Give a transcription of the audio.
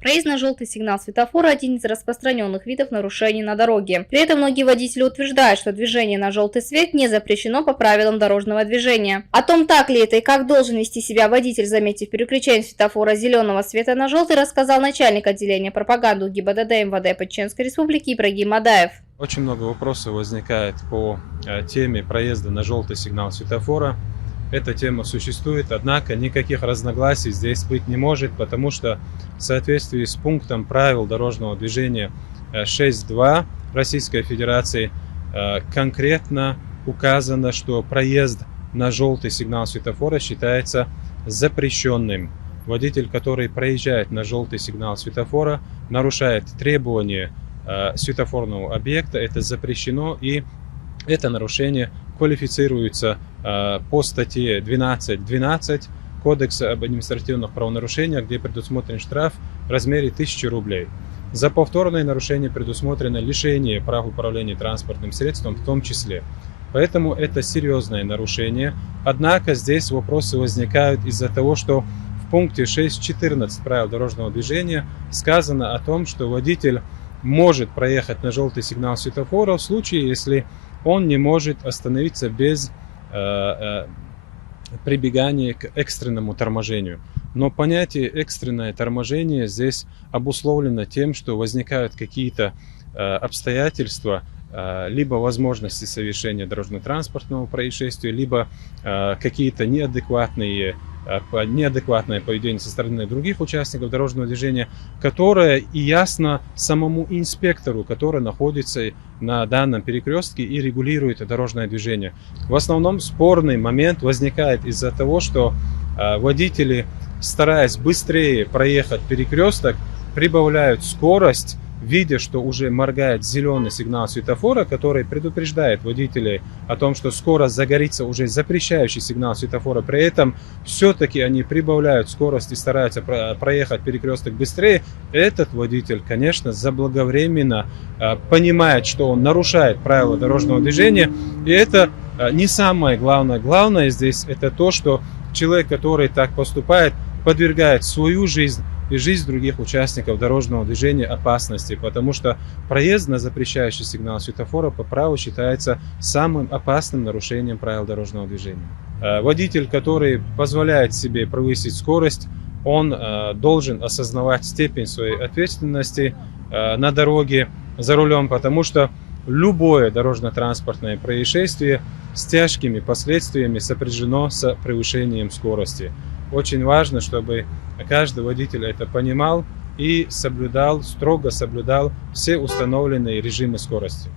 Проезд на желтый сигнал светофора – один из распространенных видов нарушений на дороге. При этом многие водители утверждают, что движение на желтый свет не запрещено по правилам дорожного движения. О том, так ли это и как должен вести себя водитель, заметив переключение светофора зеленого света на желтый, рассказал начальник отделения пропаганды ГИБДД МВД Подчинской Республики Ибрагим Адаев. Очень много вопросов возникает по теме проезда на желтый сигнал светофора. Эта тема существует, однако никаких разногласий здесь быть не может, потому что в соответствии с пунктом правил дорожного движения 6.2 Российской Федерации конкретно указано, что проезд на желтый сигнал светофора считается запрещенным. Водитель, который проезжает на желтый сигнал светофора, нарушает требования светофорного объекта, это запрещено, и это нарушение квалифицируется по статье 12.12 Кодекса об административных правонарушениях, где предусмотрен штраф в размере 1000 рублей. За повторное нарушение предусмотрено лишение прав управления транспортным средством в том числе. Поэтому это серьезное нарушение. Однако здесь вопросы возникают из-за того, что в пункте 6.14 правил дорожного движения сказано о том, что водитель может проехать на желтый сигнал светофора в случае, если он не может остановиться без прибегания к экстренному торможению. Но понятие экстренное торможение здесь обусловлено тем, что возникают какие-то обстоятельства, либо возможности совершения дорожно-транспортного происшествия, либо какие-то неадекватное поведение со стороны других участников дорожного движения, которое и ясно самому инспектору, который находится на данном перекрестке и регулирует дорожное движение. В основном спорный момент возникает из-за того, что водители, стараясь быстрее проехать перекресток, прибавляют скорость, видя, что уже моргает зеленый сигнал светофора, который предупреждает водителей о том, что скоро загорится уже запрещающий сигнал светофора. При этом все-таки они прибавляют скорость и стараются проехать перекресток быстрее. Этот водитель, конечно, заблаговременно понимает, что он нарушает правила дорожного движения. И это не самое главное. Главное здесь это то, что человек, который так поступает, подвергает свою жизнь и жизнь других участников дорожного движения опасности, потому что проезд на запрещающий сигнал светофора по праву считается самым опасным нарушением правил дорожного движения. Водитель, который позволяет себе превысить скорость, он должен осознавать степень своей ответственности на дороге за рулем, потому что любое дорожно-транспортное происшествие с тяжкими последствиями сопряжено с превышением скорости. Очень важно, чтобы каждый водитель это понимал и строго соблюдал все установленные режимы скорости.